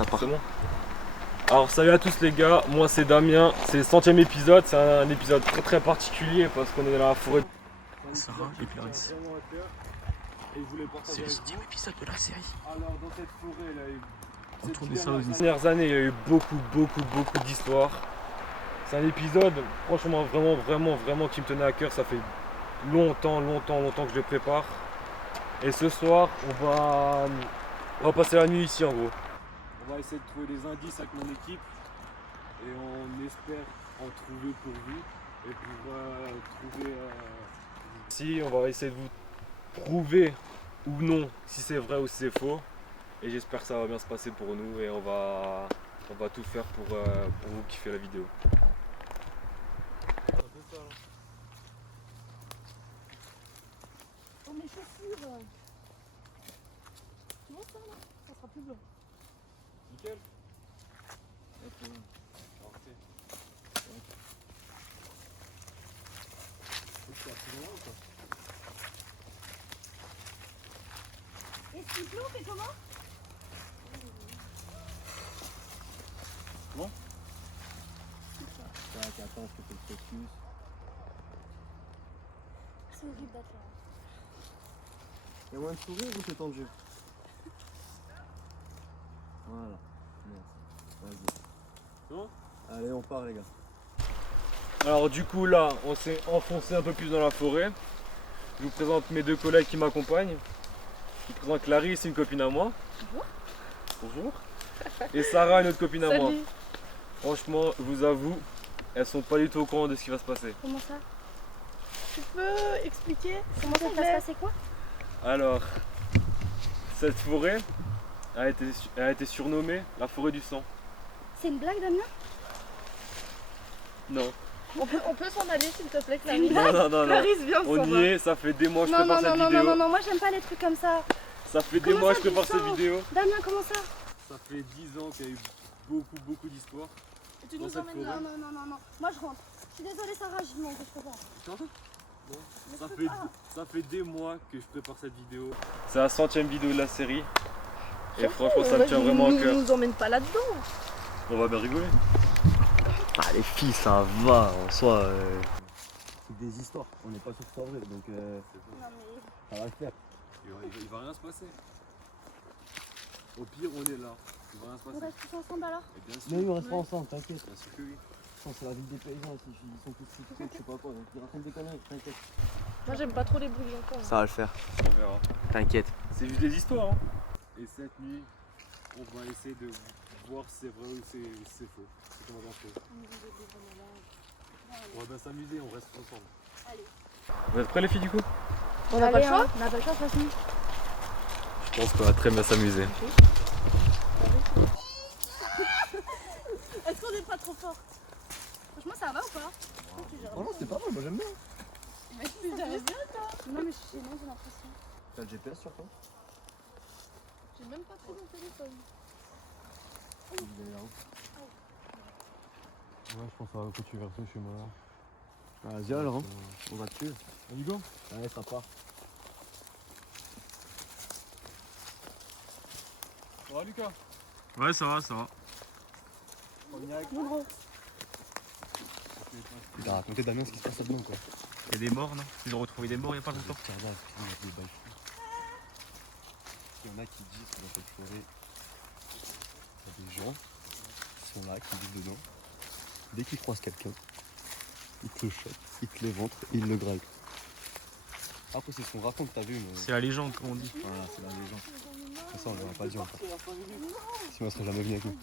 Ça part. C'est bon. Alors salut à tous les gars, moi c'est Damien, c'est le 100e épisode, c'est un épisode très particulier parce qu'on est dans la forêt. Sarah et Clarisse. C'est le 100e épisode de la série. Alors dans cette forêt là, On tournait ça aux ces dernières années il y a eu beaucoup d'histoires. C'est un épisode franchement vraiment qui me tenait à cœur, ça fait longtemps que je le prépare. Et ce soir on va passer la nuit ici en gros. On va essayer de trouver des indices avec mon équipe et on espère en trouver pour vous et pour trouver si on va essayer de vous prouver ou non si c'est vrai ou si c'est faux et j'espère que ça va bien se passer pour nous et on va tout faire pour vous kiffer la vidéo. Oh mes chaussures. Tu vois ça là? Ça sera plus blanc. Nickel. Et ce diplôme fait comment? Attends, je te fais le focus. C'est horrible d'être là. Y'a moins de sourire ou c'est tendu? Voilà, merci. Vas-y. C'est bon? Allez, on part les gars. Alors du coup là, on s'est enfoncé un peu plus dans la forêt. Je vous présente mes deux collègues qui m'accompagnent. Je vous présente Clarisse, une copine à moi. Bonjour. Bonjour. Et Sarah, une autre copine à moi. Salut. Franchement, je vous avoue, elles sont pas du tout au courant de ce qui va se passer. Comment ça? Tu peux expliquer Comment ça va se passer quoi? Alors, cette forêt a été surnommée la forêt du sang. C'est une blague Damien? Non. On peut s'en aller s'il te plaît, Clarisse. Non. Clarisse, viens, On y est, ça fait des mois que je Non, prépare cette vidéo. non, moi j'aime pas les trucs comme ça. Ça fait des Comment mois ça, que je prépare du cette sang vidéo. Damien, comment ça? Ça fait 10 ans qu'il y a eu beaucoup d'histoires. Tu Dans nous cette emmènes forêt. là? Non. Moi je rentre. Je suis désolée Sarah, je monte, je peux pas. Ça fait des mois que je prépare cette vidéo. C'est la 100e vidéo de la série. Et franchement, ça me tient vraiment à cœur. Nous emmène pas là-dedans. On va bien rigoler. Ah les filles, ça va en soi. C'est des histoires, on n'est pas sûr que ce soit vrai, donc Non mais... ça va le faire. Il va rien se passer. Au pire, on est là. Il va rien se On passer. reste tous ensemble alors? Et bien sûr, Mais on reste pas ensemble, t'inquiète. bien sûr que oui. C'est la ville des paysans ici, ils sont tous fixés, je sais pas quoi, donc ils racontent des conneries, t'inquiète. Moi j'aime pas trop les bruits encore. Ça va le faire, On verra. t'inquiète. C'est juste des histoires. Hein. Et cette nuit, on va essayer de voir si c'est vrai ou c'est faux. C'est comment on fait. On va bien s'amuser, on reste tous ensemble. Allez. Vous êtes prêts les filles du coup? On n'a pas le choix. On n'a pas le choix de toute façon. Je pense qu'on va très bien s'amuser. Est-ce qu'on est pas trop fort? Franchement ça va ou pas? Oh non, c'est pas mal, moi j'aime bien. Mais tu bien toi? Non mais je suis gênée, j'ai l'impression. T'as le GPS sur toi? J'ai même pas pris mon téléphone. Il est là-haut. Ouais, je pense à un petit verso chez moi. Vas-y alors, hein. On va dessus. On y go? Allez, ça part. Ça va Lucas? Ouais, ça va. On y est avec Mon gros. Il a raconté Damien ce qui se passe là-dedans quoi. Il y a des morts, non? Ils ont retrouvé des morts il y a pas longtemps. Il y en a qui disent que dans cette forêt, il y a des gens qui sont là, qui vivent dedans. Dès qu'ils croisent quelqu'un, ils te le chopent, ils te l'éventrent et ils le graillent. Après c'est ce qu'on raconte, t'as vu mais... C'est la légende, comme on dit. Voilà, c'est la légende. Mais ça on l'aurait pas dit encore. Sinon on serait jamais venu avec nous.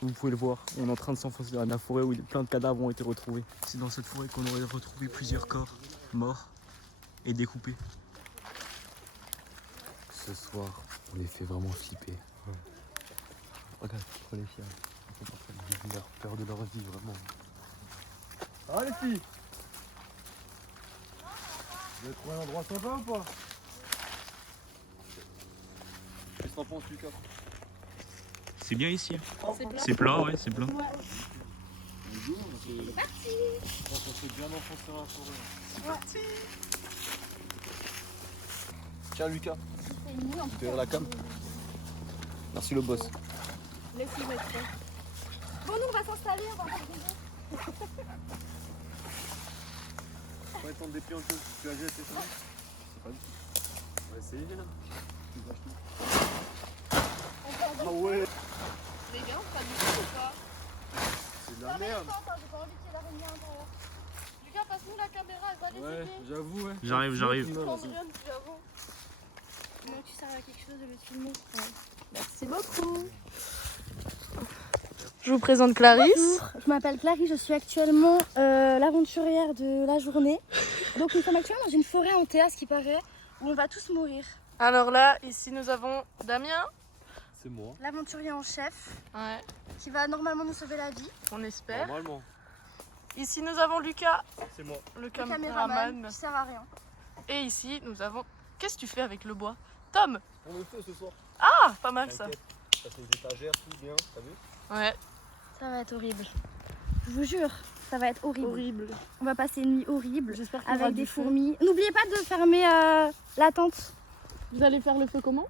Vous pouvez le voir, on est en train de s'enfoncer dans la forêt où plein de cadavres ont été retrouvés. C'est dans cette forêt qu'on aurait retrouvé plusieurs corps morts et découpés. Ce soir, on les fait vraiment flipper. Ouais. Regarde, trop les filles. Ils sont partis de vivre leur peur de leur vie, vraiment. Ah les filles! Vous avez trouvé un endroit sympa ou pas? Qu'est-ce que t'en penses Lucas? C'est bien ici. C'est plat. C'est plat, ouais, c'est plat. C'est parti! On s'est bien enfoncé dans la forêt. Tiens Lucas, c'est une nuit en Tu veux la cam? Merci le boss. Laisse-le mettre ça. Bon, nous, on va s'installer, on va faire des jeux. On va tendre des pieds en chose. Tu as déjà essayé ça? C'est pas du tout. On va essayer là. Tu vas acheter. Ah ouais. Les gars, on fera du coup ou pas? C'est de la merde. Attends, j'ai pas envie qu'il y ait l'araignée à l'intérieur. Lucas, passe-nous la caméra, elle va les Ouais, aider. j'avoue, ouais. J'arrive. Sandrine, tu avant. Non, tu sers à quelque chose de le filmer. Merci beaucoup. Je vous présente Clarisse. Bonjour, je m'appelle Clarisse, je suis actuellement l'aventurière de la journée. Donc nous sommes actuellement dans une forêt hantée à ce qui paraît, où on va tous mourir. Alors là, ici nous avons Damien. C'est moi. L'aventurier en chef, Ouais, qui va normalement nous sauver la vie. on espère. Normalement. Ici nous avons Lucas, C'est moi. le Le caméraman, caméraman. qui sert à rien. Et ici nous avons... Qu'est-ce que tu fais avec le bois? Tom! On le fait ce soir. Ah, pas mal ça. T'inquiète. Ça fait des étagères, tout bien, t'as vu? Ouais, Ça va être horrible. Je vous jure, ça va être horrible. horrible. On va passer une nuit horrible, J'espère qu'il y aura avec du des feu. fourmis. N'oubliez pas de fermer la tente. Vous allez faire le feu comment?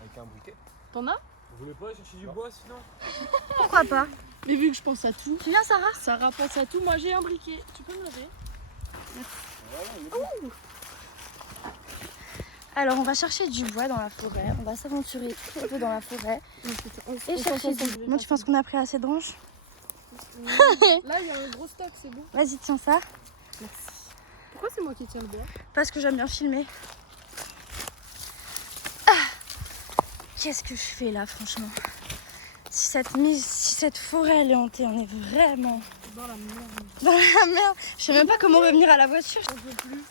Avec un briquet. T'en as? Vous voulez pas aller chercher du bois sinon? Pourquoi pas? Mais vu que je pense à tout, Tu viens, Sarah? Sarah pense à tout, moi j'ai un briquet. Tu peux me lever? Alors, on va chercher du bois dans la forêt. On va s'aventurer un peu dans la forêt. Et chercher du bois. Moi, tu penses qu'on a pris assez de branches? Là il y a un gros stock, c'est bon. Vas-y, tiens ça. Pourquoi c'est moi qui tiens le bois? Parce que j'aime bien filmer. Qu'est-ce que je fais là, franchement? Si cette forêt elle est hantée, on est vraiment Dans la merde. dans la merde. Je sais même pas comment revenir à la voiture. On peut plus.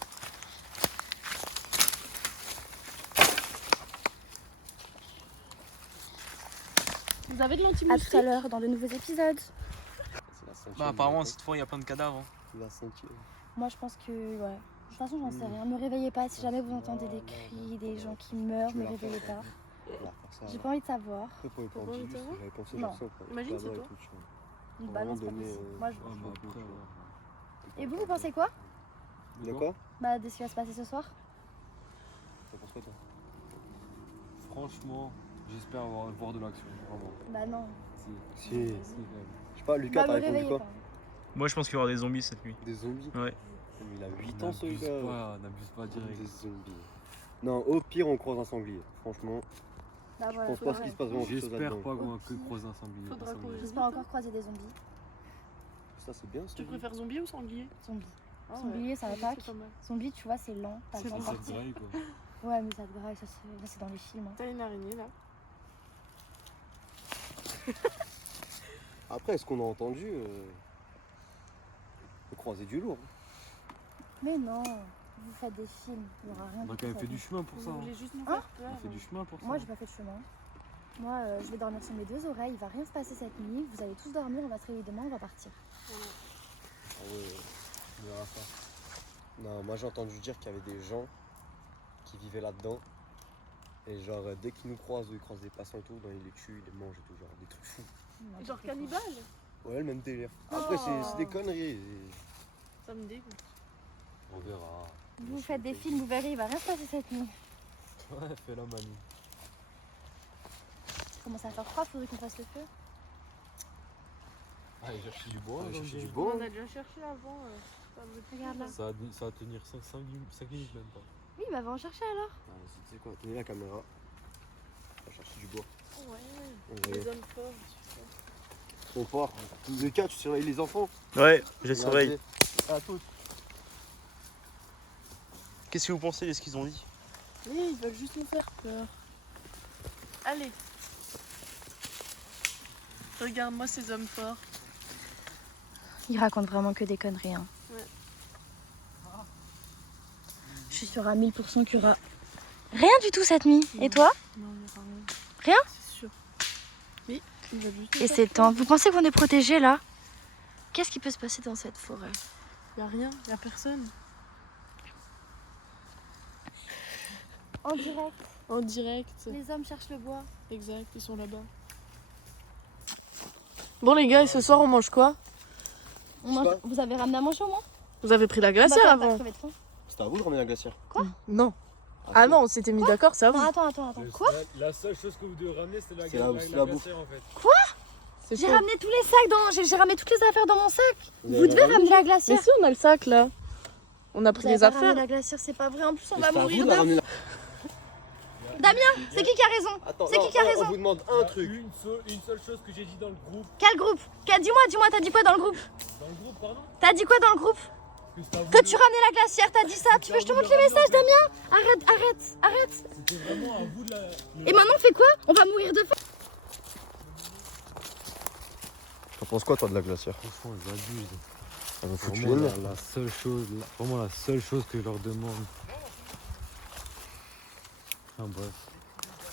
Vous avez de À l'anti-moustique? tout à l'heure dans de nouveaux épisodes. C'est la cinquième. Bah apparemment cette fois il y a plein de cadavres. Hein. C'est la cinquième. Moi, je pense que, ouais. De toute façon, j'en sais rien. Ne me réveillez pas. Si jamais vous entendez des cris, des gens qui meurent, ne me réveillez pas. J'ai pas envie de savoir. Pour les Pas envie de savoir? j'avais pensé Non. faire ça. pour les Imagine, c'est cadavres et toi. tout, tu vois. Une Vraiment balance pas donner, possible. euh, Moi, je... Ah, bah après, ouais. Et vous pensez quoi? De quoi? Bah, de ce qui va se passer ce soir? T'en penses quoi toi? Franchement, j'espère voir de l'action, vraiment. Bah, non. Si. Si, quand même. Je sais pas, Lucas, Bah, t'as me répondu réveillez quoi? pas. Moi je pense qu'il y aura des zombies cette nuit. Des zombies? Ouais. Mais il a 8 ans N'abuse ce gars. n'abuse pas direct. Des zombies. Non, au pire, on croise un sanglier. Franchement, Bah, je voilà. pense pas ce qui se passe vraiment quelque chose J'espère là-dedans. pas qu'on Au que pire, croise un sanglier. faudra qu'on les- J'espère encore croiser des zombies. Ça, c'est bien ça. Tu préfères zombie ou sanglier? Zombies. Ah ouais. Sanglier, ça Sanglier, attaque. c'est pas mal. Zombie, tu vois, c'est lent. T'as le C'est temps de Ça partir. te graille quoi. Ouais, mais ça te graille. Ça, c'est dans les films. Hein. T'as une araignée là. Après, est-ce qu'on a entendu on peut croiser du lourd. Mais non. Vous faites des films. Il y aura rien On a de quand même tout fait ça. du chemin pour ça. Vous hein. voulez juste nous Hein faire On peur? a fait du chemin pour ça. Moi, j'ai pas fait de chemin. Moi, je vais dormir sur mes deux oreilles. Il va rien se passer cette nuit. Vous allez tous dormir. On va se réveiller demain. On va partir. Ah ouais, on verra ça. Non, moi j'ai entendu dire qu'il y avait des gens qui vivaient là-dedans. Et genre, dès qu'ils nous croisent ou ils croisent des passants et tout, ben, ils les tuent, ils les mangent et tout, genre des trucs fous. Genre cannibale? Ouais, le même délire. Après, c'est des conneries. Ça me dégoûte. On verra. Vous faites des films. Vous verrez. Il va rien se passer cette nuit. Ouais, fais la manie. Ça commence à faire froid. Faudrait qu'on fasse le feu. Allez, chercher du bois. Allez donc, chercher du j'ai- bois. On a déjà cherché avant. Ça veut plus Regarde là. Ça va tenir 5 minutes même pas. Oui, bah va en chercher alors. Tu sais quoi, tenez la caméra. On va chercher du bois. Ouais, On va y les aller. hommes forts. On part. Lucas, tu surveilles les enfants? Ouais, je surveille. À toutes. Qu'est-ce que vous pensez de ce qu'ils ont dit? Oui, ils veulent juste nous faire peur. Allez. Regarde-moi ces hommes forts. Il raconte vraiment que des conneries. Hein. Ouais. Je suis sûre à 1000% qu'il y aura rien du tout cette nuit. Et toi? Non, il n'y aura rien. Rien? C'est sûr. Oui, ils veulent juste nous Et faire c'est peur. temps. Vous pensez qu'on est protégé là? Qu'est-ce qui peut se passer dans cette forêt? Il n'y a rien, il n'y a personne. En direct, En direct. les hommes cherchent le bois. Exact, ils sont là-bas. Bon les gars, et ce soir on mange quoi? Vous avez ramené à manger au moins? Vous avez pris la glacière Bah, avant? crever de faim. C'était à vous de ramener la glacière. Non. Ah non, on s'était mis d'accord, c'est à Non, vous. attends. Quoi? La seule chose que vous devez ramener, c'est la C'est la bouffe. glacière en fait. C'est J'ai chaud. ramené tous les sacs j'ai ramené toutes les affaires dans mon sac. Vous devez ramener la Mais glacière. si, on a le sac là. On a pris Vous avez les pas affaires. ramené la glacière, c'est pas vrai. En plus, on Mais va c'est à mourir vous de de ramener la- Damien, c'est qui a raison? Attends, C'est qui a raison? on vous demande Il y un a truc. Une seule chose que j'ai dit dans le groupe. Quel groupe? Dis-moi, t'as dit quoi dans le groupe? Dans le groupe, pardon? T'as dit quoi dans le groupe? Que tu ramenais la glacière, t'as dit ça. Tu veux que je te montre les messages, Damien? Arrête. C'était vraiment à vous de la. Et maintenant, on fait quoi? On va mourir de faim. T'en penses quoi toi de la glacière? Franchement, ils abusent. Ça me fout Vraiment, les nerfs. la seule chose, vraiment la seule chose que je leur demande. Enfin bref.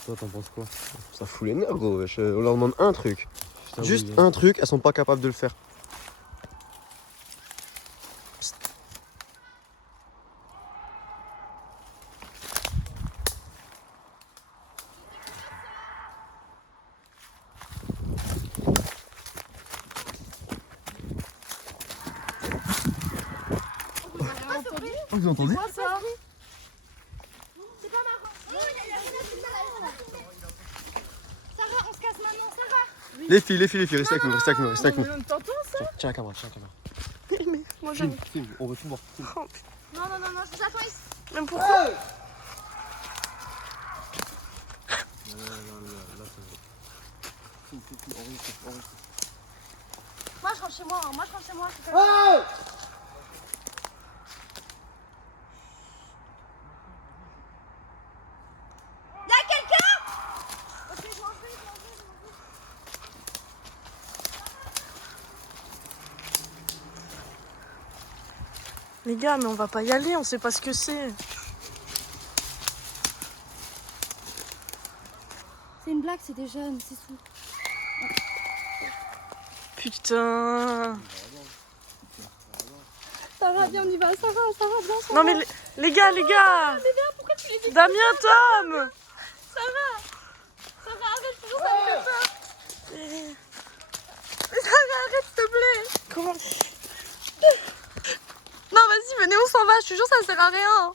Toi, t'en penses quoi? Ça fout les nerfs gros, wesh. On leur demande un truc. Je t'avoue, Juste hein. un truc, elles sont pas capables de le faire. Oh, vous entendez? Quoi ça? C'est pas marrant. Oh, y a rien à filmer là. Sarah, on se casse maintenant, Sarah. Les filles, restez avec nous, restez avec nous. T'entends ça? Tiens la caméra. Mais moi j'aime. Filme, on veut tout voir. Non, je vous attends ici. Même pourquoi? Moi, je rentre chez moi. c'est comme ça. Y'a quelqu'un? Ok, je m'en vais. Les gars, mais on va pas y aller, on sait pas ce que c'est. C'est une blague, c'est des jeunes, c'est tout. Putain. Sarah, viens, on y va. Sarah, viens. Non mais les gars. Pourquoi tu les dis? Damien, Tom. Sarah, arrête, toujours ça me fait peur. Arrête s'il te plaît. Comment? Non vas-y, venez, on s'en va, je te jure ça sert à rien.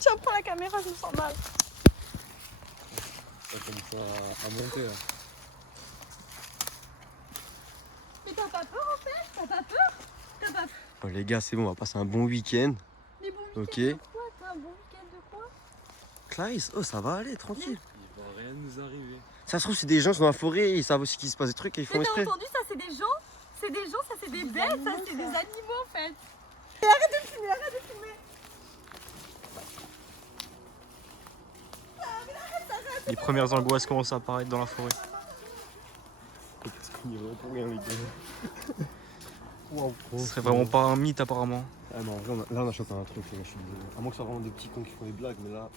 Tiens, prends la caméra, je me sens mal. Ça commence à monter là. Mais t'as pas peur en fait? T'as pas peur? Oh, les gars, c'est bon, on va passer un bon week-end. Mais bon week-end Ok. de quoi? T'as un bon week-end de quoi? Clarisse, oh ça va aller, tranquille. Il va rien nous arriver. Ça se trouve, c'est des gens qui sont dans la forêt, ils savent aussi qu'il se passe des trucs et ils font Mais t'as exprès. entendu, ça c'est des gens, ça c'est des bêtes, ça c'est des animaux en fait. Les premières angoisses commencent à apparaître dans la forêt. Ce serait vraiment pas un mythe apparemment. Ah non, là on a chopé un truc, les gars, je suis désolé. À moins que ce soit vraiment des petits cons qui font des blagues, mais là.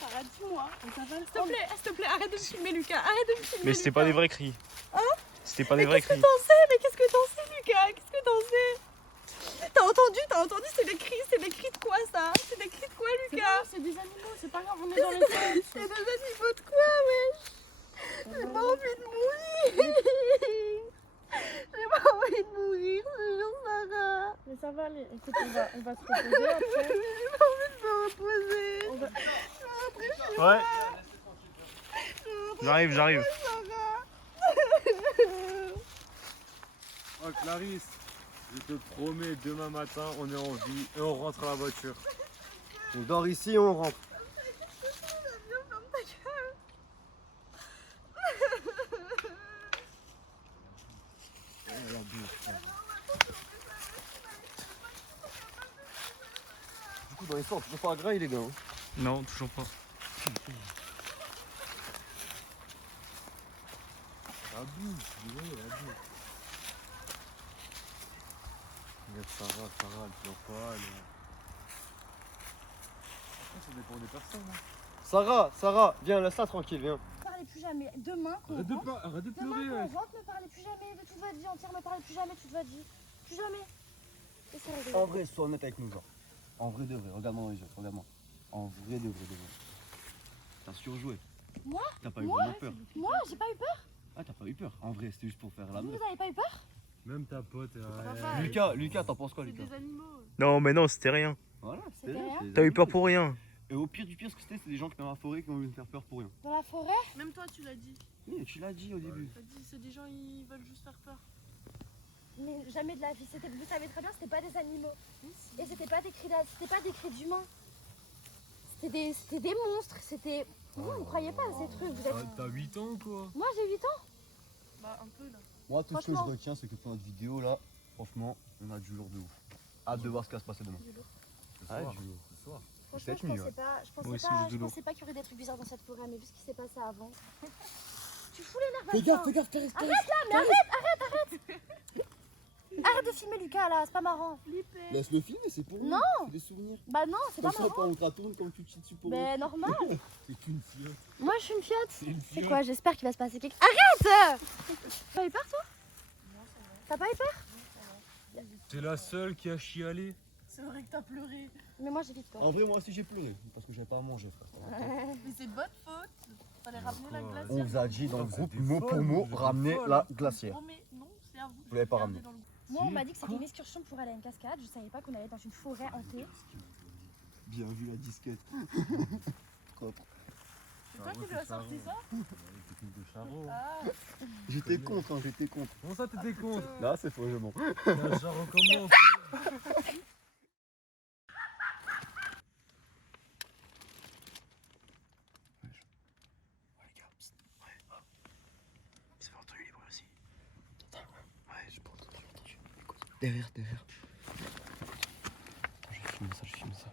Sarah, dis-moi, s'il te plaît, arrête de me filmer Lucas, arrête de me filmer. Mais c'était pas des vrais cris. C'était pas des vrais cris. Mais qu'est-ce que t'en sais Lucas? Qu'est-ce que t'en sais? T'as entendu, c'est des cris de quoi ça? C'est des cris de quoi Lucas? C'est des animaux, c'est pas grave, on est dans les forêts. C'est des animaux de quoi wesh? J'ai pas envie de mourir. J'ai pas envie de mourir, je jure Sarah. Mais ça va aller, écoute, on va se reposer après. J'ai pas envie de me reposer. On va- Ouais. J'arrive. Oh Clarisse, je te promets, demain matin, on est en vie et on rentre à la voiture. On dort ici et on rentre. Du coup, dans les forts, toujours pas gras, les gars. Hein. Non, toujours pas. Regarde Sarah, elle pleure pas, elle... Ça dépend des personnes. Hein. Sarah, viens, laisse-la tranquille, viens. Ne parlez plus jamais. Demain, qu'on Arrête rentre, arrête de demain, pleurer, qu'on ouais. rentre, ne parlez plus jamais de toute votre vie entière. Ne parlez plus jamais de toute votre vie. Plus jamais. Et c'est réglé. En vrai, sois honnête avec nous, genre. En vrai de vrai, regarde-moi dans les yeux, regarde-moi. En vrai de vrai. T'as surjoué. Moi T'as pas eu Moi vraiment peur. Moi, j'ai pas eu peur. Ah, t'as pas eu peur. En vrai, c'était juste pour faire la Vous, meuf. vous avez pas eu peur? Même ta pote, Lucas, t'en penses quoi, C'est Lucas? des animaux. Non, mais non, c'était rien. Voilà, C'était rien, rien. c'est des T'as eu peur animaux. pour rien. Et au pire du pire, ce que c'était des gens qui sont dans la forêt qui ont voulu me faire peur pour rien. Dans la forêt? Même toi, tu l'as dit. Oui, tu l'as dit au début. T'as dit, c'est des gens, ils veulent juste faire peur. Mais jamais de la vie. C'était, vous savez très bien, c'était pas des animaux. Et c'était pas des cris d'humains. C'était des monstres. C'était. Vous ne croyez pas à ces trucs. Vous êtes... T'as 8 ans quoi? Moi, j'ai 8 ans. Bah, un peu là. Moi, tout ce que je Franchement. retiens, c'est que pour notre vidéo là, franchement, on a du lourd de ouf. Hâte de voir ce qui va se passer demain. Ah, du lourd. Ce soir. Franchement, Cette nuit, ouais. Moi aussi, j'ai du je lourd. pensais pas qu'il y aurait des trucs bizarres dans cette forêt, mais vu ce qui s'est passé avant. Tu fous les nerfs, Fais gaffe, Arrête de filmer Lucas là, c'est pas marrant. Laisse le filmer, c'est pour nous. Non. C'est des souvenirs. Bah non, c'est Comme pas ça, marrant. quand on te la tourne, comme tu te chies dessus pour nous. Mais normal. C'est une fiotte. Moi, je suis une fiotte. C'est une C'est fiotte. quoi? J'espère qu'il va se passer quelque chose. Arrête! T'as eu peur, toi? T'as pas eu peur? T'es la seule qui a chialé. C'est vrai que t'as pleuré. Mais moi, j'ai vite peur. En vrai, moi aussi j'ai pleuré parce que j'avais pas à manger, frère. Mais c'est de votre faute. Fallait ramener la glacière. On vous a dit dans le groupe, C'était mot folle, pour mot, vous êtes ramener folle. la glacière. Oh, mais non, c'est à vous. Vous l'avez pas ramené. Regardez dans le- Moi, on m'a dit que c'était une excursion pour aller à une cascade. Je savais pas qu'on allait dans une forêt hantée. Bien vu la disquette. Propre. C'est toi qui lui as sorti ça Technique de charreau. Ah, J'étais contre, hein, j'étais contre. Comment ça t'étais contre? Là, c'est faux, je mens. T'es un charreau comment? C'est pas entendu les bruits aussi. Ouais, j'ai pas entendu. Écoute, derrière. Attends, je filme ça.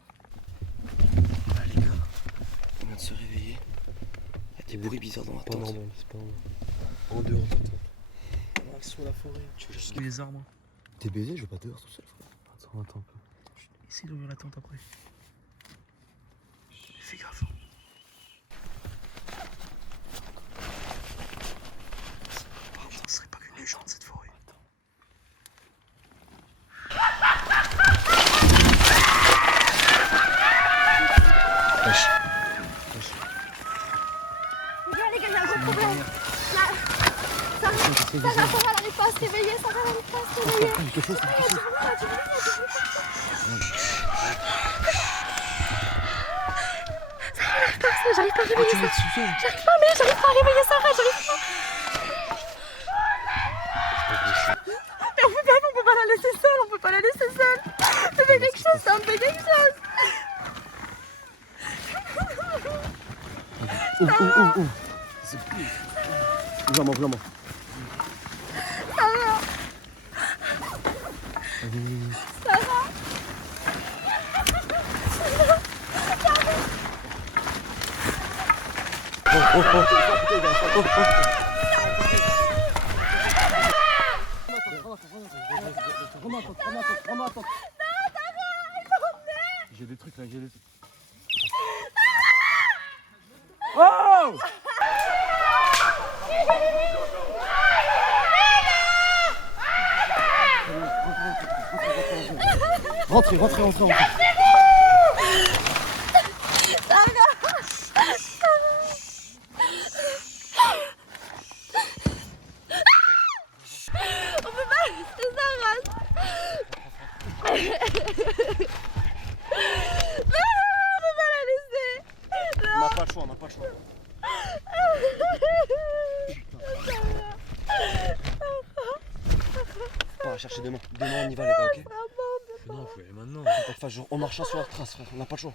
Ah les gars, on vient de se réveiller. Il y a des bruits bizarres dans la tente. c'est pas normal. En dehors de la tente. On va sur la forêt. Tu veux juste... Les arbres. T'es baisé, je vais pas dehors tout seul, frère. Attends. Essaye d'ouvrir la tente après. Fais gaffe. Ce serait pas qu'une légende cette forêt. Les gars, il y a un gros problème. Sarah, elle arrive pas à se réveiller. Sarah, elle arrive pas à se réveiller. J'arrive pas à réveiller Sarah. J'arrive pas à réveiller Sarah. Mais on peut pas la laisser seule. Fais quelque chose, Sam, fais quelque chose. Vraiment. J'ai des trucs là, j'ai des trucs. Oh! Rentrez. On n'a pas le choix. On va chercher demain. Demain on y va les gars, ok? Non, faut y aller maintenant. Faut pas faire on marchera sur leur trace, frère. On n'a pas le choix.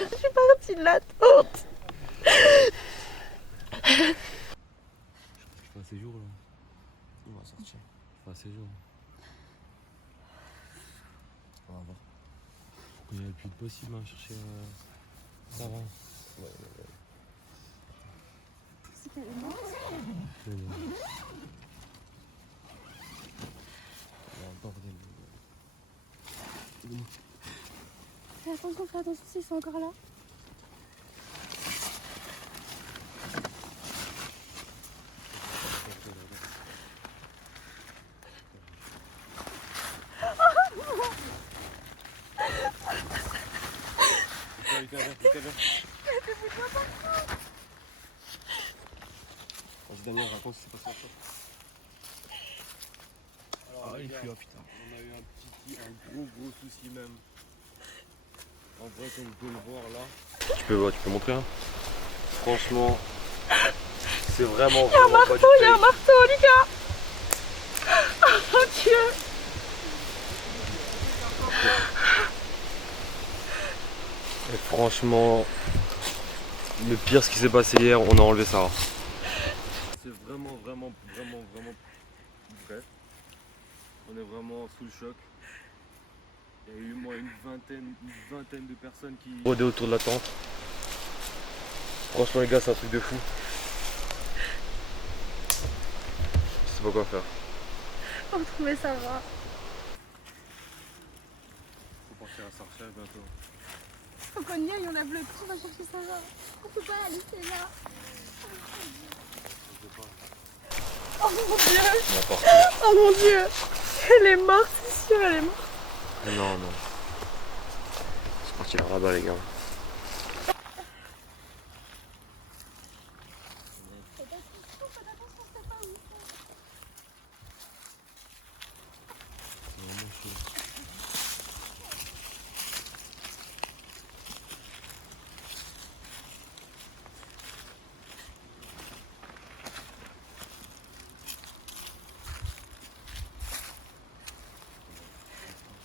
Je suis partie de la tente. Je fais un séjour là. On va sortir. Je fais un séjour. On va voir. Faut qu'on y aille le plus vite possible, hein, chercher Sarah. Fais attention, s'ils sont encore là. Vas-y Damien, raconte ce qui s'est passé après. Alors, Ah, les il gars, pue, oh putain. on a eu un gros souci même. En vrai, comme vous pouvez le voir là. Tu peux montrer hein. Franchement, c'est vraiment. Il y a un marteau, Lucas. Oh mon Dieu. Et franchement, le pire ce qui s'est passé hier, on a enlevé Sarah. C'est vraiment vrai. On est vraiment sous le choc. Il y a eu moi une vingtaine de personnes qui rôdaient autour de la tente. Franchement les gars, c'est un truc de fou. Je sais pas quoi faire. On va trouver Sarah. Faut partir à Sarchel bientôt. Faut qu'on y aille, on lève le coup, on va chercher Sarah. On peut pas la laisser là. Oh mon Dieu. N'importe Oh mon Dieu. Elle est morte, c'est sûr, elle est morte. où. Non. C'est parti là-bas les gars.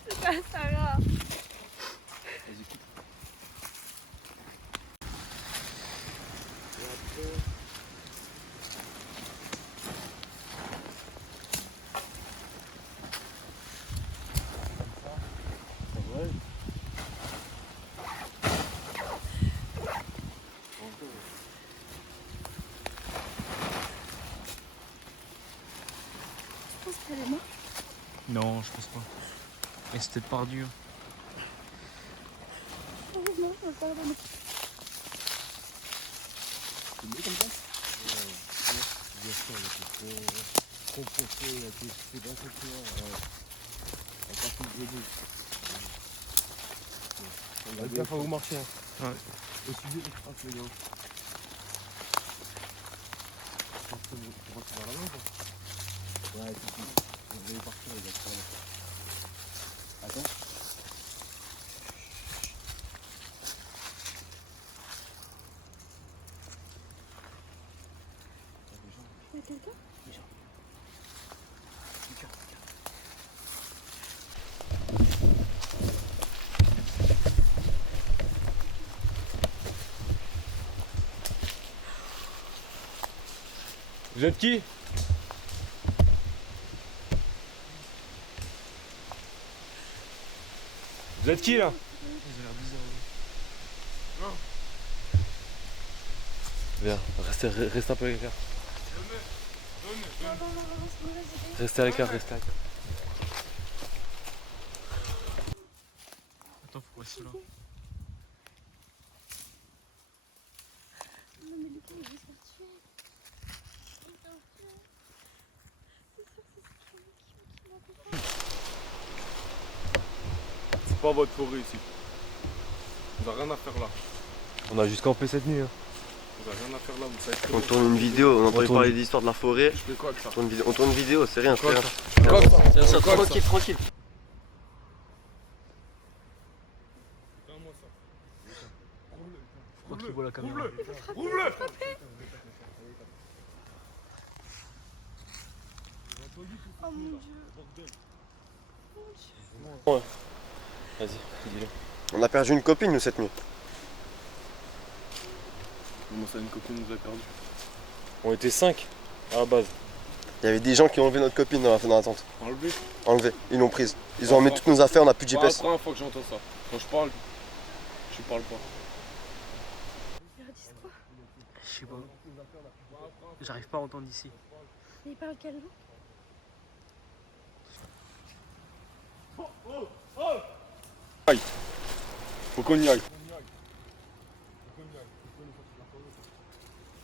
C'est pas Sarah. Je pense qu'elle est morte. Non, je pense pas. Et c'était perdu. Heureusement, on va pas abandonner. C'est mieux comme ça? Bien sûr, il était trop profond, il était c'est pas trop clair. On passe le début. Faites gaffe à vous marcher. Ouais. Au sujet des traces, les gars. Tu rentres vers la main, quoi? Ouais, on va partir, les gars. Attends. Il y a quelqu'un? Vous êtes qui? Vous êtes qui là? Ils ont l'air bizarres. Viens, reste un peu à l'écart. Restez à l'écart, restez à l'écart. Attends, faut passer là. Non mais Lucas, il veut se faire tuer. Il veut se faire tuer. C'est sûr que c'est ce qui m'a fait ça. C'est pas votre forêt ici. Vous n'avez rien à faire là. On a juste campé cette nuit. Hein. Vous n'avez rien à faire là, vous savez. On tourne une vidéo, on entend tourne- parler de l'histoire de la forêt. Je fais quoi avec ça? On tourne une vidéo, c'est rien, c'est Quoi, rien. ça? Tranquille, tranquille. Je crois qu'il voit la caméra. Roule-le! Oh mon Dieu. Vas-y, dis-le. On a perdu une copine, nous, cette nuit. Comment ça, une copine nous a perdu? On était 5 à la base. Il y avait des gens qui ont enlevé notre copine dans la tente. Enlevé? Enlevé, ils l'ont prise. Ils ont emmené toutes nos affaires, on n'a plus de C'est pas la GPS. première fois que j'entends ça. Quand je parle, je parle pas. Ils leur disent quoi? Je sais pas. J'arrive pas à entendre d'ici. Mais ils parlent quelle langue? Faut qu'on y aille.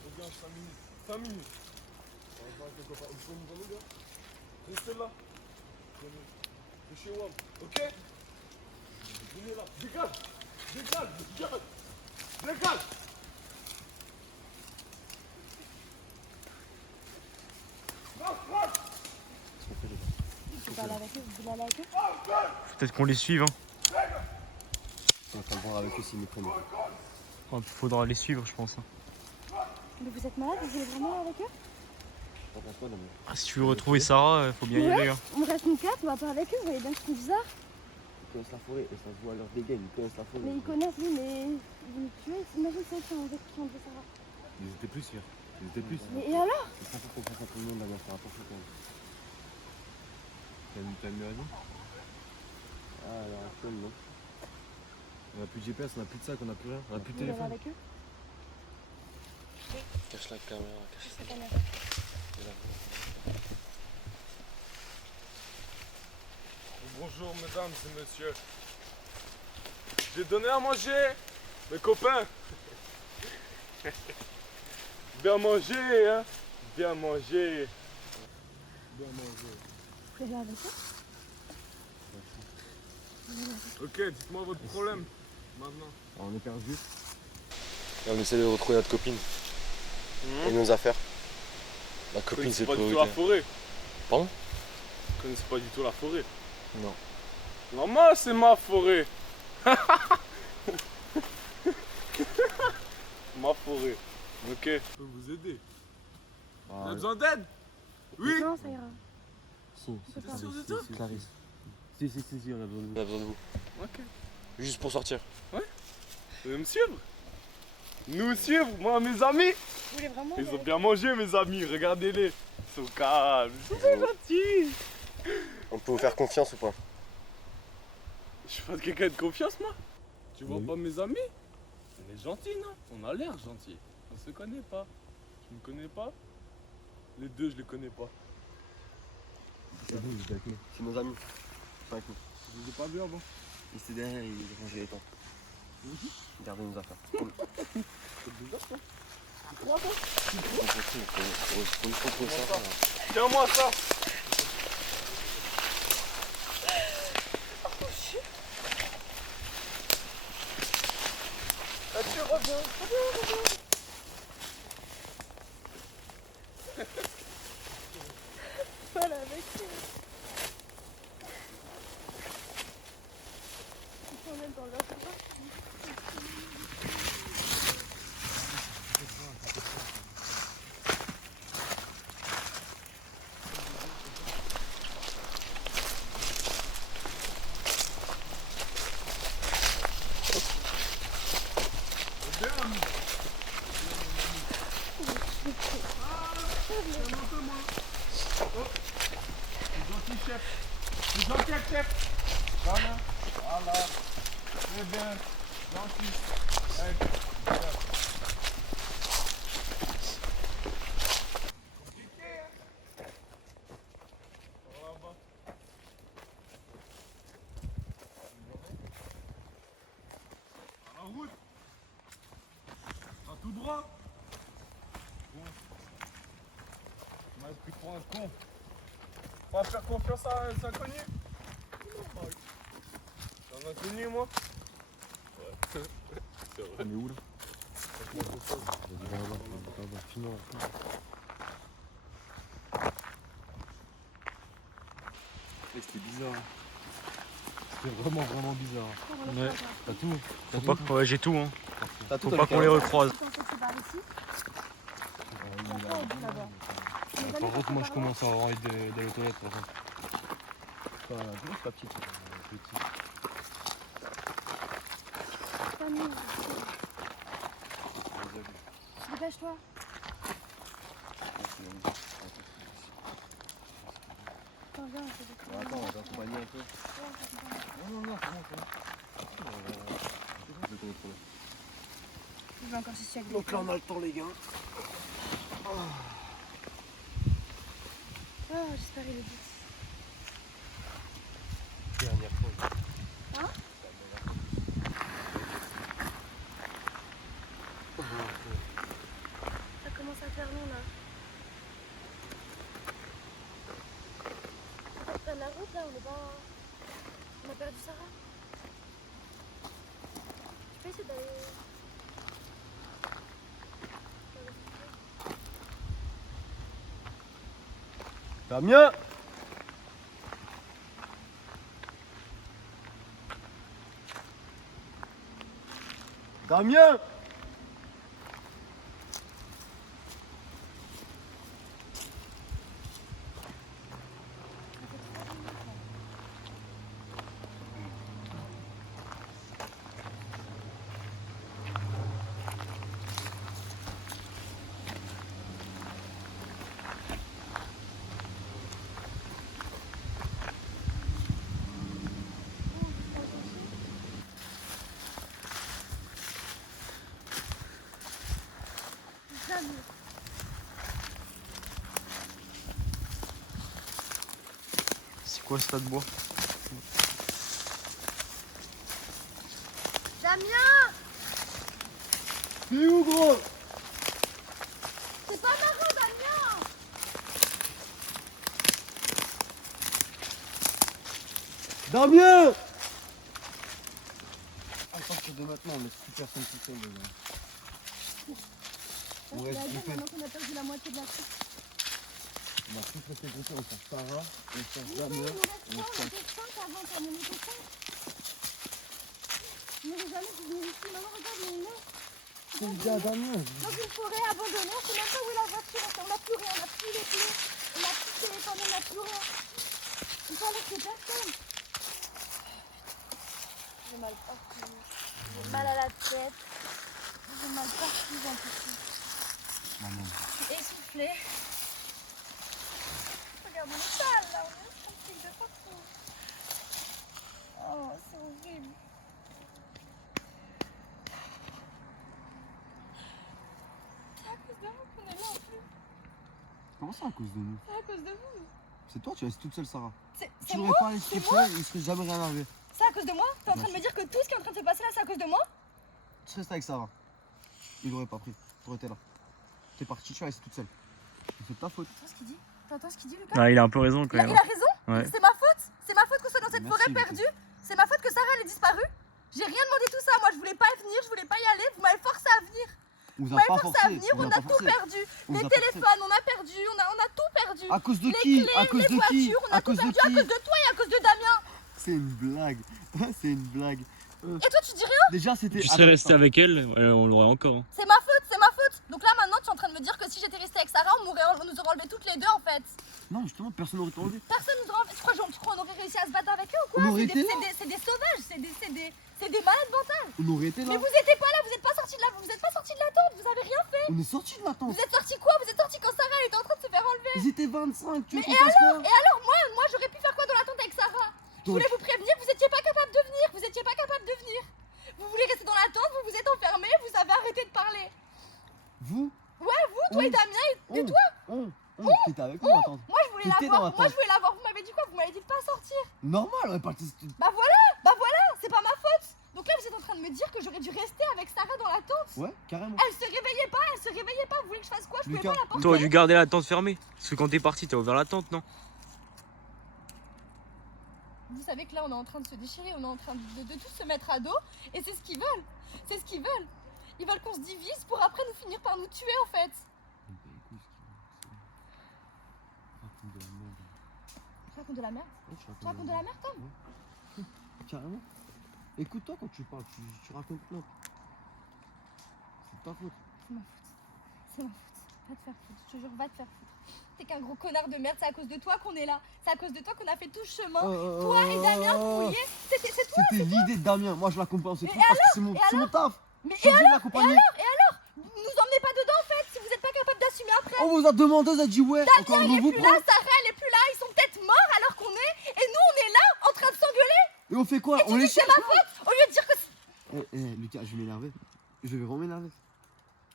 Regarde, 5 minutes. 5 minutes. On va avec les copains. Vous pouvez nous emmener, gars? Restez là. C'est chez WAM. Ok? Venez là. Dégage. Dégage. Dégage. eux, vous voulez aller avec eux? Peut-être qu'on les suive. Hein. On va voir avec eux s'ils me prennent. Faudra les suivre, je pense. Hein. Mais vous êtes malade, vous voulez vraiment aller avec eux? T'en penses quoi, Damien? Ah, si tu veux retrouver Sarah, faut bien y aller. Hein. On reste une 4, on va pas avec eux, vous voyez bien que c'est bizarre. Ils connaissent la forêt et ça se voit à leur dégaine, ils connaissent la forêt. Mais ils connaissent, oui, mais ils vont nous tuer. Imagine ça qui ont de Sarah. Ils étaient plus fiers. Ils étaient plus. Mais et alors? Il faut qu'on fasse à tout le monde, Damien, faire attention quand même. T'as mis raison. Ah, à l'heure actuelle, non. On a plus de GPS, on a plus de sac, on a plus rien. On a plus de Vous voulez aller téléphone. avec eux? Cache la caméra, cache C'est pas mal. la caméra. Bonjour mesdames et messieurs. J'ai donné à manger, mes copains. Bien manger, hein. Bien manger. Bien manger. Vous voulez aller avec eux? Ok, dites-moi votre problème. Maintenant. Alors, on est perdu. Et on essaie de retrouver notre copine et nos affaires. La copine, c'est pas du tout la prioritaire. forêt. Pardon? Vous connaissez pas du tout la forêt. Non. Maman, c'est ma forêt. Ma forêt. Ok. Je peux vous aider. Vous avez besoin d'aide? Oui. Non, ça ira. Si, peut pas. Sûr de toi? Clarisse. Si, on a besoin de On a besoin de vous. Ok. Juste pour sortir. Vous voulez me suivre? Nous suivre, moi, mes amis. Vous voulez vraiment Ils aller ont bien mangé, mes amis. Regardez-les. Ils sont calmes. Ils sont gentils. On peut vous faire confiance ou pas? Je suis pas quelqu'un de confiance, moi. Tu vois Oui. pas mes amis? On est gentils, non? On a l'air gentils. On se connaît pas. Tu me connais pas? Les deux, je les connais pas. C'est bon, ils étaient avec nous. C'est nos amis. Ils sont avec nous. Je les ai pas vus avant. Ils étaient derrière, ils rangeaient les temps. Gardez nos affaires. Tiens-moi ça. Ah, tu reviens. Voilà, avec eux. Ils sont même dans leur C'est gentil, chef. Voilà. Voilà. Très bien. Gentil. Allez, voilà. Compliqué, hein? Là-bas. À la route. À tout droit. Bon. On m'a pris pour un con. Pas faire confiance à un inconnu. C'est un inconnu, moi. Ouais. C'est vrai. On est où là? On va là-bas, finir là. C'était bizarre. C'était vraiment bizarre. Ouais. T'as tout? Faut pas, ouais, j'ai tout. Hein. T'as Faut pas qu'on les recroise. Quand on se barre ici, on va au bout là-bas. Par contre, moi je commence à avoir envie d'aller aux toilettes. Par contre. Pas la petite. Pas nous. Dépêche-toi. Attends, viens, on fait Attends, on va accompagner un peu. Non, c'est bon. Je vais encore chercher avec Donc là on a le temps les gars. Ah, j'espère qu'il est vite. Dernière fois. Hein? Ça commence à faire long là. T'as la route là, on est pas. On a perdu Sarah. Tu peux essayer d'aller. Damien! Damien! C'est quoi ce tas de bois? Damien, T'es où, gros? c'est pas marrant, Damien. Damien! À partir de maintenant, on laisse plus personne tout seul, les gars. On reste groupés. Maintenant qu'on a perdu la moitié de la coupe. On va tous rester groupés, on cherche Sarah, on cherche Il Damien, nous on reste cherche... 5 avant, t'as mon était 5. Je n'aurais jamais pu venir ici. Maman, regarde, mais non. C'est le gars Damien. Dans une forêt abandonnée, on sait même pas où est la voiture. On n'a plus rien, on n'a plus les clés. On n'a plus de téléphone, on n'a plus rien. Il fallait que personne. J'ai mal partout. J'ai mal à la tête. J'ai mal partout, j'en peux plus. Je suis essoufflée. Regarde, on est sale là, on est plastique de partout. Oh, c'est horrible. C'est à cause de vous qu'on est là en plus. Comment ça à cause de nous? C'est à cause de vous. C'est toi, tu restes toute seule, Sarah. C'est Tu moi. n'aurais pas laissé toute seule, il serait jamais rien arrivé. C'est à cause de moi. T'es en train de me dire que tout ce qui est en train de se passer là, c'est à cause de moi. Tu restes avec Sarah. Il l'aurait pas pris. T'aurais été là. T'es parti, tu es restée toute seule. C'est de ta faute. T'entends ce qu'il dit? T'entends ce qu'il dit, Lucas? Ah, il a un peu raison quand Il même. a raison. Ouais. C'est ma faute. C'est ma faute qu'on soit dans cette Merci, forêt Lucas. perdue. C'est ma faute que Sarah elle est disparue. J'ai rien demandé tout ça. Moi, je voulais pas venir, je voulais pas y aller. Vous m'avez forcé à venir. On Vous vous a m'avez pas forcé à forcé. venir. On a tout perdu. On vous Les a pas téléphones, on a perdu. On a tout perdu. À cause de Les qui? clés, À cause les de qui? voitures, on À a tout cause de perdu à qui? cause de toi et à cause de Damien. C'est une blague. C'est une blague. Et toi, tu dis rien? Déjà, c'était. Tu serais resté avec elle, on l'aurait encore. C'est ma faute, c'est ma faute. Donc là, maintenant, tu es en train de me dire que si j'étais restée avec Sarah, on nous aurait enlevé toutes les deux en fait. Non, justement, personne n'aurait enlevé. Personne nous aurait enlevé. Tu crois qu'on aurait réussi à se battre avec eux ou quoi? On aurait C'est des, été là. c'est des sauvages, c'est des malades mentales. On aurait été là. Mais vous étiez pas là, vous êtes pas sortis de la, vous êtes pas sortis de la tente, vous avez rien fait. On est sortis de la tente. Vous êtes sortis quoi? Vous êtes sortis quand Sarah elle était en train de se faire enlever. Ils étaient 25. Tu veux Mais qu'on fasse quoi? Et alors moi j'aurais pu faire quoi dans la tente avec Sarah? Je voulais vous prévenir, vous étiez pas capable de venir, vous étiez pas capable de venir. Vous voulez rester dans la tente, vous vous êtes enfermés, vous avez arrêté de parler. Vous? Ouais, vous, toi et Damien et toi. T'étais avec nous, attends. Moi je voulais la T'étais dans voir, la moi tente. je voulais la voir. Vous m'avez dit quoi? Vous m'avez dit de pas sortir. Normal, on est parti. Bah voilà, c'est pas ma faute. Donc là vous êtes en train de me dire que j'aurais dû rester avec Sarah dans la tente. Ouais, carrément. Elle se réveillait pas, vous voulez que je fasse quoi? Je pouvais Lucas, pas la porter. T'aurais dû garder la tente fermée. Parce que quand t'es parti, t'as ouvert la tente, non? Vous savez que là on est en train de se déchirer, on est en train de tous se mettre à dos et c'est ce qu'ils veulent. C'est ce qu'ils veulent. Ils veulent qu'on se divise pour après nous finir par nous tuer en fait. Tu racontes de la merde? Tu racontes de la merde, Tom? Carrément. Écoute-toi quand tu parles, tu racontes plein. C'est ta faute. C'est ma faute. Va te faire foutre, je te jure, va te faire foutre. T'es qu'un gros connard de merde, c'est à cause de toi qu'on est là. C'est à cause de toi qu'on a fait tout ce chemin. Toi et Damien, vous vouliez. C'est toi. C'était l'idée de Damien. Moi, je l'accompagne, c'est Et tout parce que c'est mon taf. Mais Je suis obligé de l'accompagner. nous emmenez pas dedans en fait, si vous êtes pas capable d'assumer après. On vous a demandé, vous a dit ouais. Encore Damien il vous est plus là, Sarah elle est plus là, ils sont peut-être morts alors qu'on est. Et nous on est là en train de s'engueuler. Et on fait quoi? Et On tu les dis que c'est cherche. ma faute au lieu de dire que c'est. Lucas, je vais m'énerver. Je vais vraiment m'énerver.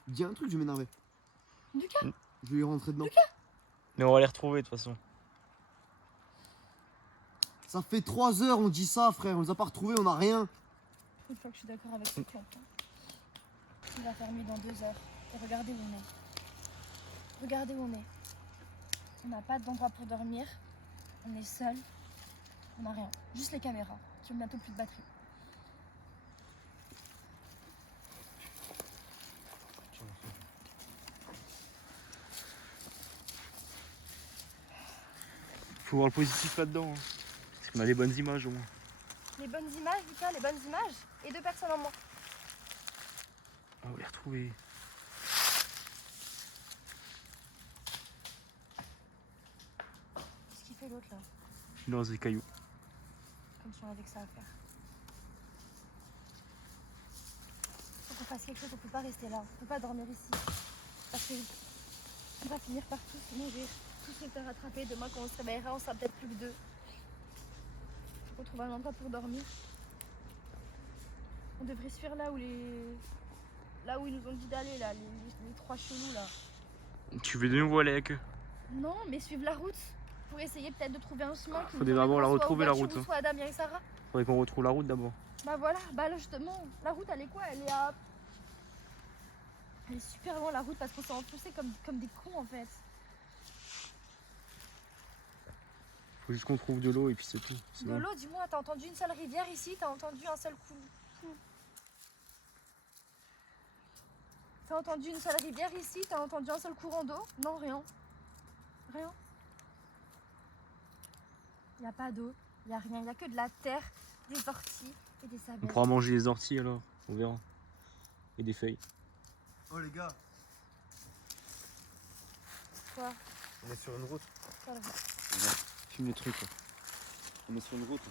Dis un truc, je vais m'énerver. Lucas, Je vais y rentrer dedans. Mais on va les retrouver de toute façon. Ça fait 3 heures, on dit ça, frère. On les a pas retrouvés, on a rien. une fois que je suis d'accord avec ce plan. Il va faire nuit dans 2 heures. Et regardez où on est. Regardez où on est. On n'a pas d'endroit pour dormir. On est seul. On n'a rien. Juste les caméras qui ont bientôt plus de batterie. Faut voir le positif là-dedans. Hein. Parce qu'on a des bonnes images au moins. Les bonnes images, Lucas, les bonnes images. Et 2 personnes en moins. retrouver. Qu'est-ce qu'il fait l'autre là? Il lance des cailloux. Comme si on avait que ça à faire. Faut qu'on fasse quelque chose, on peut pas rester là. On peut pas dormir ici. Parce que on va finir par tous mourir. Tous se faire attraper. Demain quand on se réveillera, on sera peut-être plus que 2. Faut qu'on trouve un endroit pour dormir. On devrait se faire là où ils nous ont dit d'aller là, les 3 chelous là. Tu veux de nouveau aller avec eux? Non, mais suivre la route pour essayer peut-être de trouver un chemin qui Faudrait nous d'abord emmènera la soit aux retrouver, la voitures route, ou soit à Damien et Sarah. Faudrait qu'on retrouve la route d'abord. Bah voilà, bah là justement, la route elle est quoi? Elle est super loin la route parce qu'on s'est enfoncé comme des cons en fait. Faut juste qu'on trouve de l'eau et puis c'est tout. C'est De bon. l'eau, dis-moi, t'as entendu une seule rivière ici? T'as entendu un seul coup? T'as entendu une seule rivière ici? T'as entendu un seul courant d'eau? Non, rien. Rien. Y a pas d'eau, y a rien, y a que de la terre, des orties et des On abeilles. pourra manger les orties alors, on verra. Et des feuilles. Oh les gars, Quoi? on est sur une route. Quelle route? Filme les trucs. Là. On est sur une route.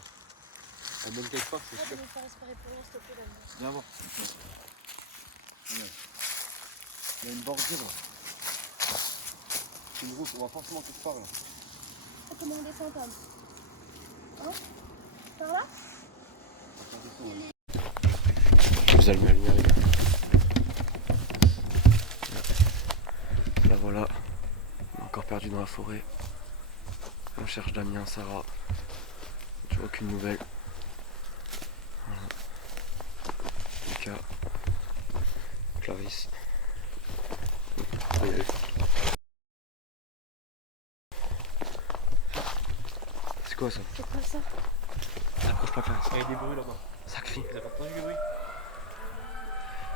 On mène quelque part, c'est Ah, sûr. de me faire respirer plus loin, s'il te plaît, là. Viens voir. Regarde. Il y a une bordure là. C'est une route, on va forcément quelque part là. Ah, comment on descend, Tom? Hein? Par là? Je vous allume la lumière, les gars. Là voilà, on est encore perdu dans la forêt. On cherche Damien, Sarah. Toujours aucune nouvelle. Voilà. Lucas. Clarisse. On va y aller. C'est quoi ça? C'est quoi ça? Approche pas, Clarisse. Il y a des bruits là-bas. Ça crie. Vous avez entendu les bruits?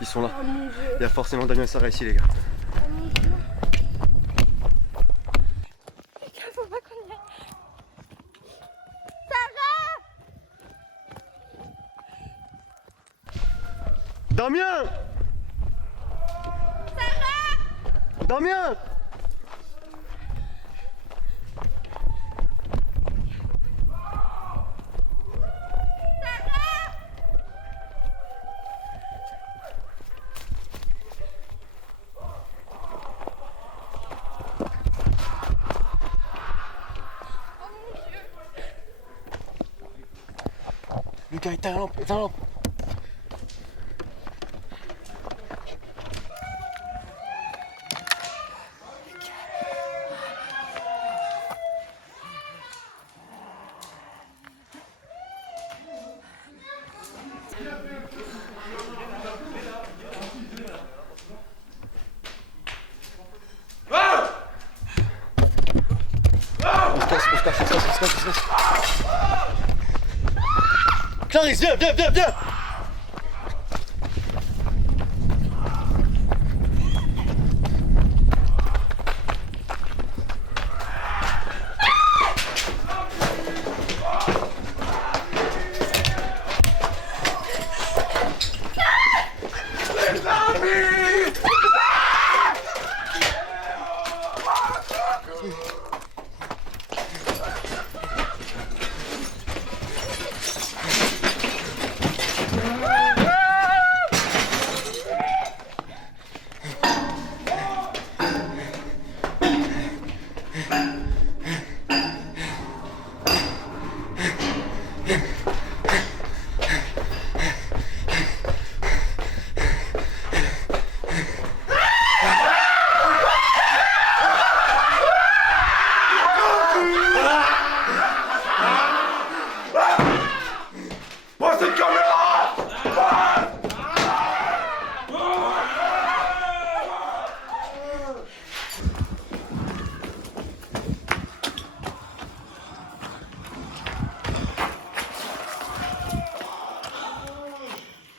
Ils sont là. Oh mon dieu! Il y a forcément Damien et Sarah ici, les gars. Oh mon dieu! Les gars, faut pas qu'on y aille! Damien! Sarah! Damien! Lucas, éteins la lampe, éteins la lampe. On se casse. Clarisse, viens!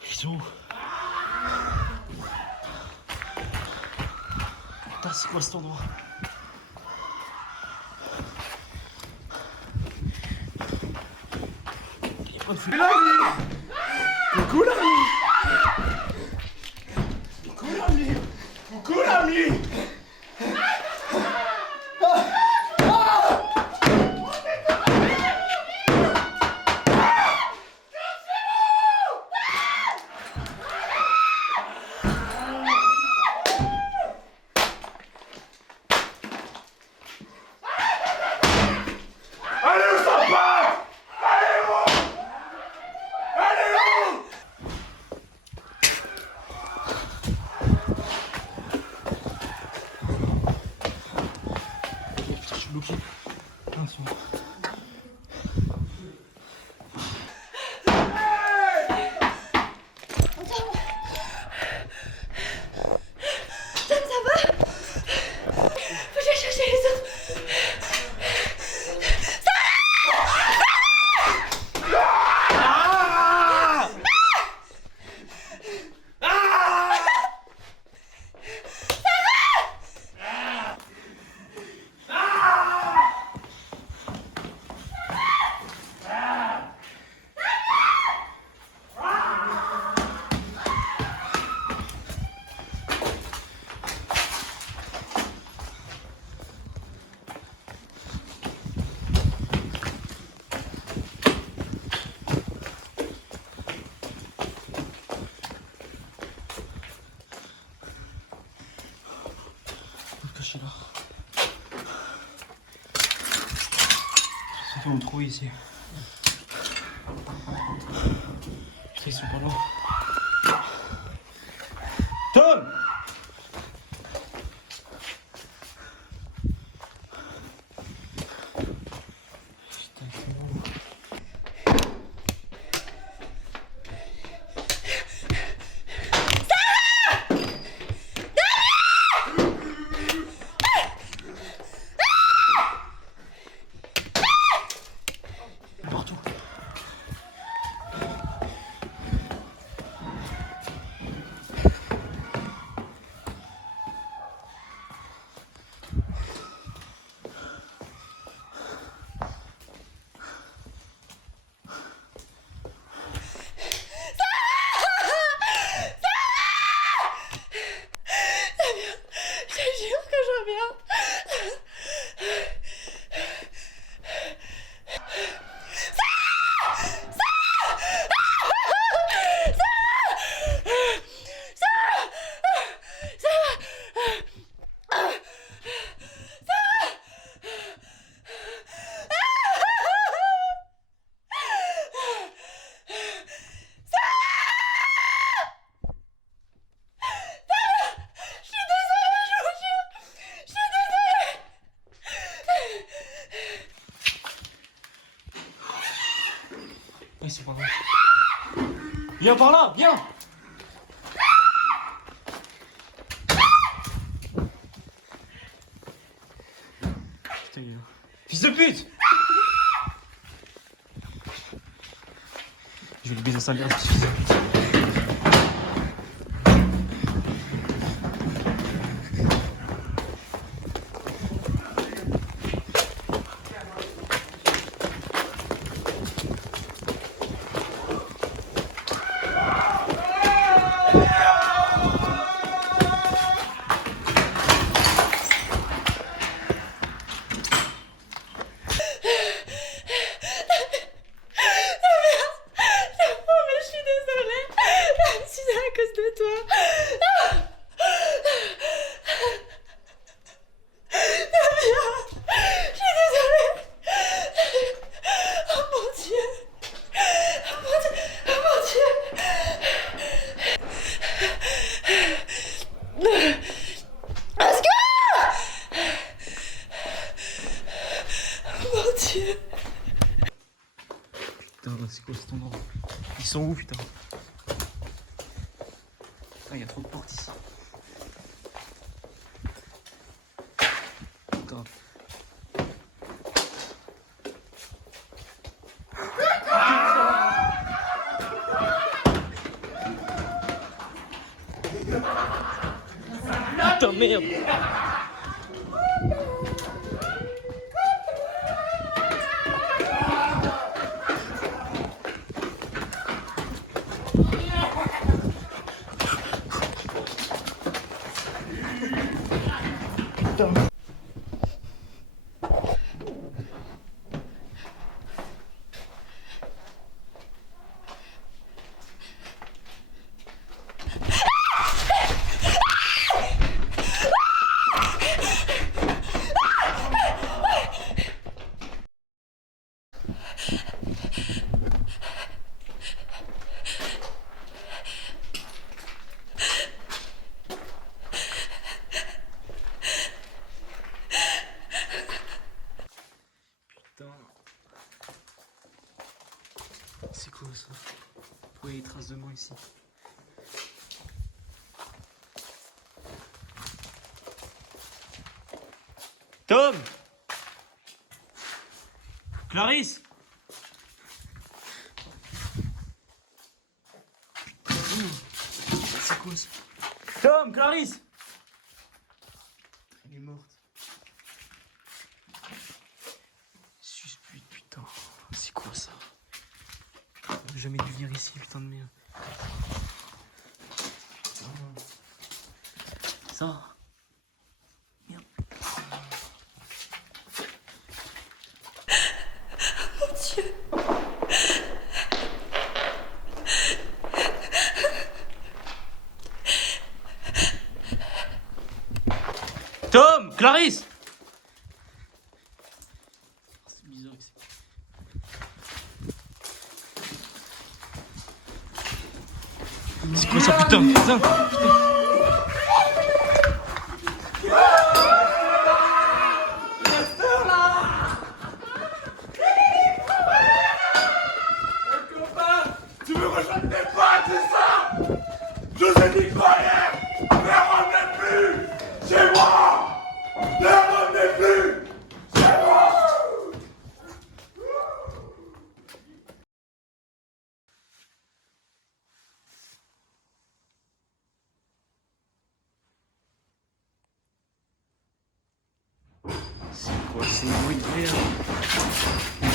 Ils sont où? Putain, c'est quoi cet endroit? Il y a pas de feu. Coucou l'ami. Là. Ils vont me trouver ici. Putain, ils sont pas là. Tom! Putain, c'est bon. Ils sont pas là. Viens par là, viens! Putain, il est là. Fils de pute! Je vais le baiser sa mère, ce fils de pute. Putain, c'est quoi cet endroit? Ils sont où, putain? Ah, il y a trop de portes ici. Putain. Putain, merde! putain. Putain. C'est quoi ça? Pourquoi il y a des traces de main ici? Tom! Clarisse! C'est quoi ça? Tom! Clarisse! Elle est morte. Suspect, putain. C'est quoi ça? J'aurais jamais dû venir ici, putain de merde. Putain. Ça. Merde. Mon Dieu. Tom! Clarisse! C'est bizarre ici. C'est quoi ça, putain? Putain! Tu veux rejoindre tes potes, c'est ça? Je vous ai dit que ne revenez plus chez moi. Ne revenez plus chez moi. C'est quoi ces bruits de merde?